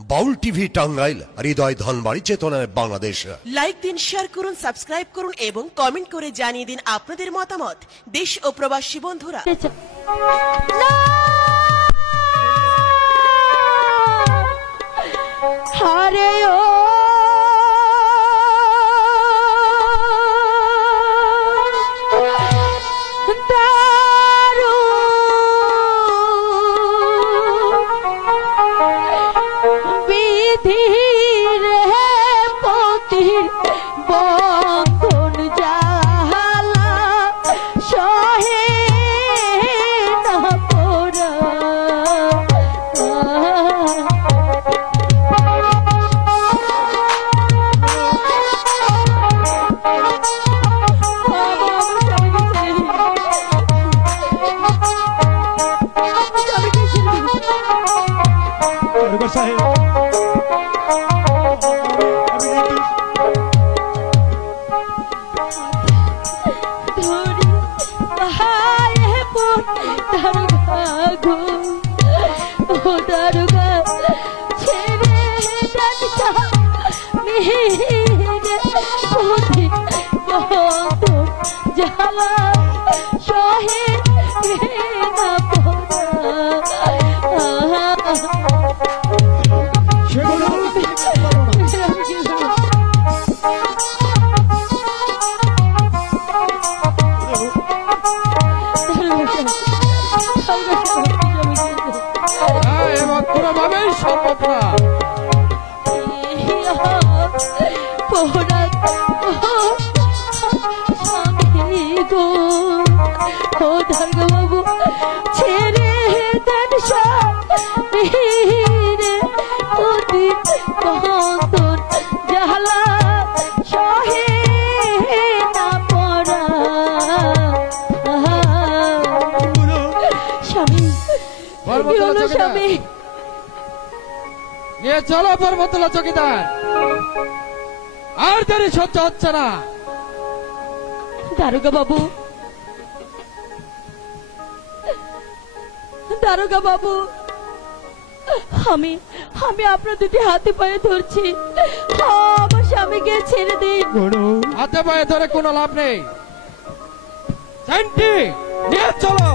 বাউল TV Tangail, হৃদয় ধনবাড়ি, চেতনায় Bangladesh. Like দিন, share করুন, সাবস্ক্রাইব করুন এবং কমেন্ট করে জানিয়ে দিন আপনাদের মতামত। দেশ ও প্রবাসী বন্ধুরা, হারে ও নিয়ে চলো পর্বতলা চকিদার, আর দেরি সহ্য হচ্ছে না। দারোগা বাবু, দারোগা বাবু, আমি আমি আপনার দুটি হাতে পায়ে ধরছি, আমার স্বামীকে ছেড়ে দিন। হাতে পায়ে ধরে কোনো লাভ নেই, নিয়ে চলো।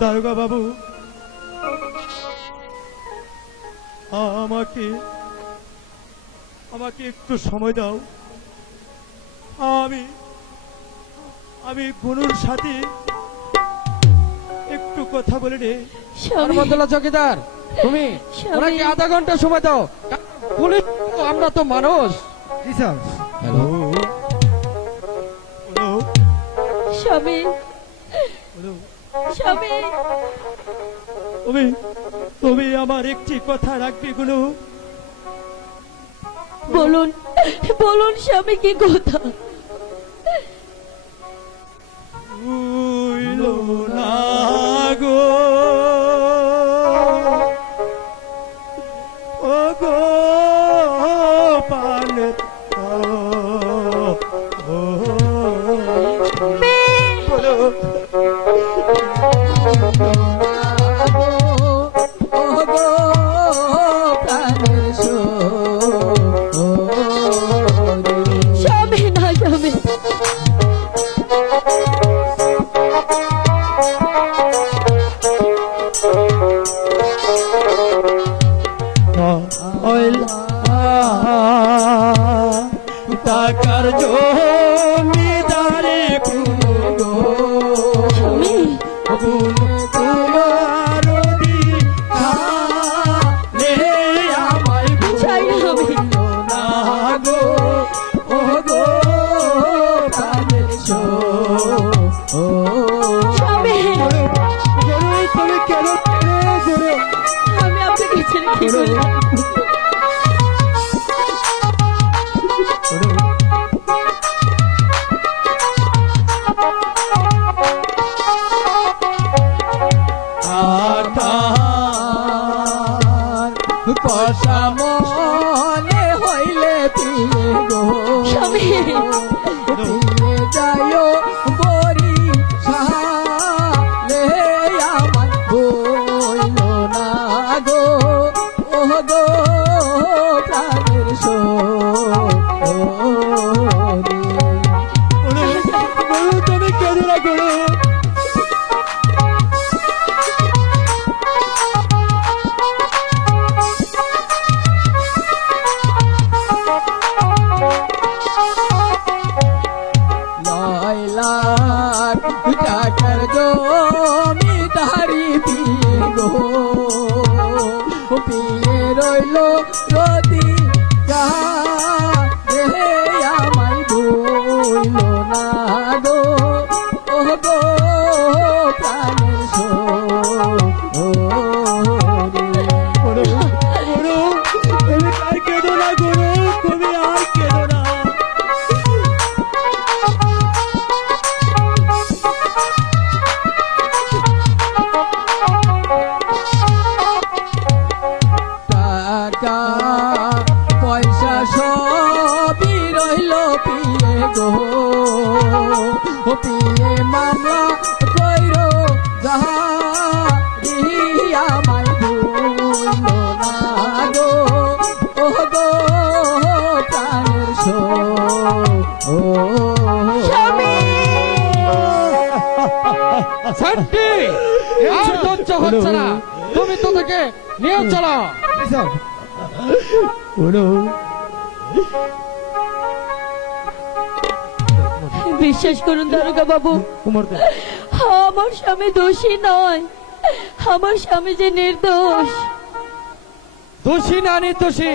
দারোগা বাবু, আমাকে আমাকে একটু সময় দাও। আমি গুনুর সাথে একটু কথা বলে নে। পর্বতলা চকিদার, তুমি ওনাকে আধা ঘন্টা সময় দাও। পুলিশ, আমরা তো মানুষ। হ্যালো, স্বামী, স্বামী, তুমি আমার একটি কথা রাখবে গুনু? বলুন বলুন স্বামী, কি কথা? না গো, ও গো পান টাকার জমিদারে তোমার আমায় না গো, ও গো তুমি কেন আমি আপনাকে ছেড়ে কি করব? কষা মনে হইলে পিলে গো, স্বামী, পিলে যাইও বরি সালে আমার হইল না। পিয়ে রইল রতি রে আমায় ভুইল না গো ও গো প্রাণের গুরু তুমি আর কেঁদো না গুরু তুমি আর কেঁদো না টাকা পয়সা সবই রইল পিয়ে গো পিয়ে মামলা কইর যাহা আমায় ভুইল না গো ও গো প্রাণের শান্তি আর সহ্য হচ্ছে না তুমি তো থেকে নিয়ে চলো বিশ্বাস করুন দারোগা বাবু, আমার স্বামী দোষী নয়, আমার স্বামী যে নির্দোষ। দোষী না নির্দোষী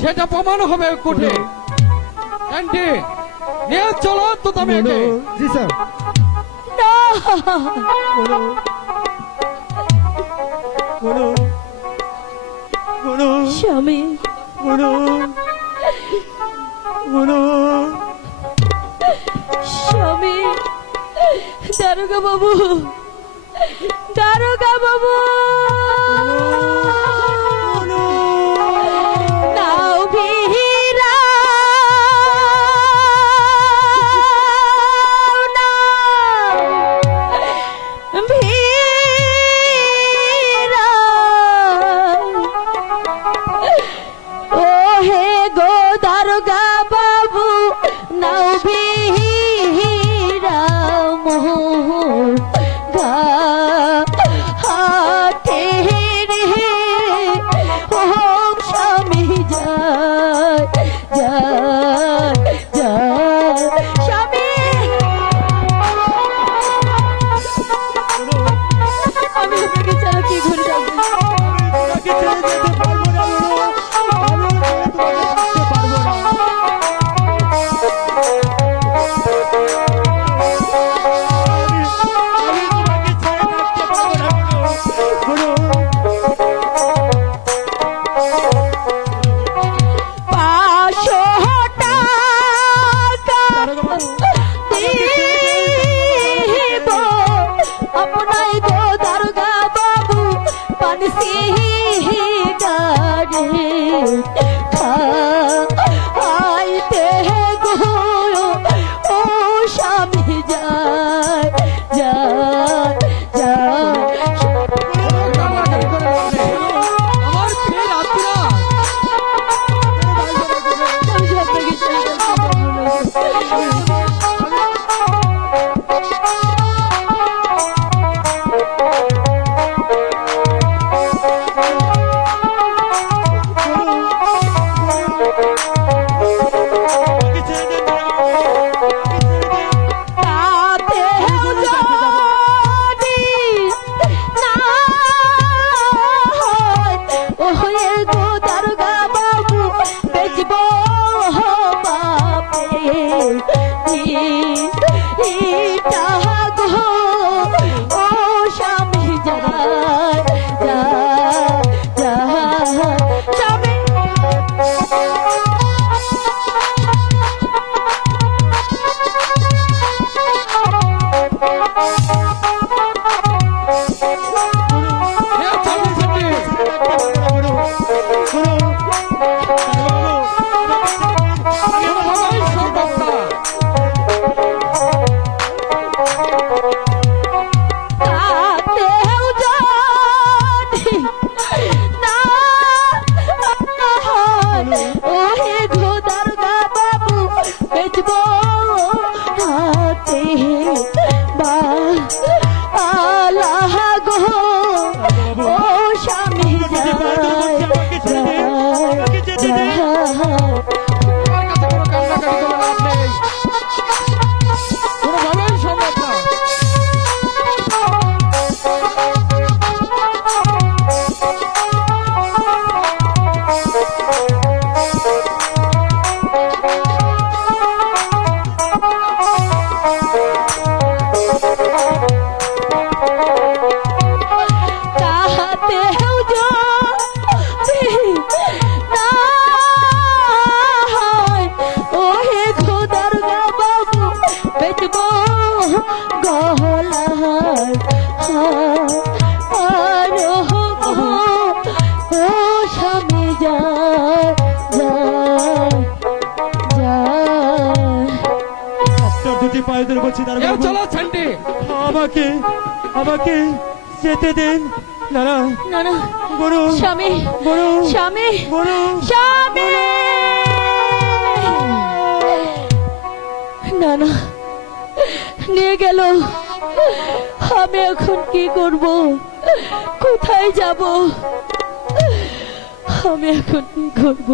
সেটা প্রমাণ হবে কোর্টে। আন্টি নিয়ে চলো তো তুমি একে। জি স্যার। না, স্বামী স্বামী, দারোগা বাবু, দারোগা বাবু, নাও ভিড়া ভিড়া ও হে গো দারোগা বাবু, নাও ভিড়া মোহর গা হাতে রে ও স্বামী যায় যায় যায় স্বামী, আমি আপনাকে ছাড়া কি ঘুরে যাবো? পায়ে ধরে বলছি নিয়ে দারোগা বাবু, চলো স্যান্ডি। আমাকে আমাকে যেতে দিন। না না না না গুরু স্বামী গুরু স্বামী গুরু স্বামী না না নিয়ে গেল। আমি এখন কি করব? কোথায় যাব? আমি এখন কি করব?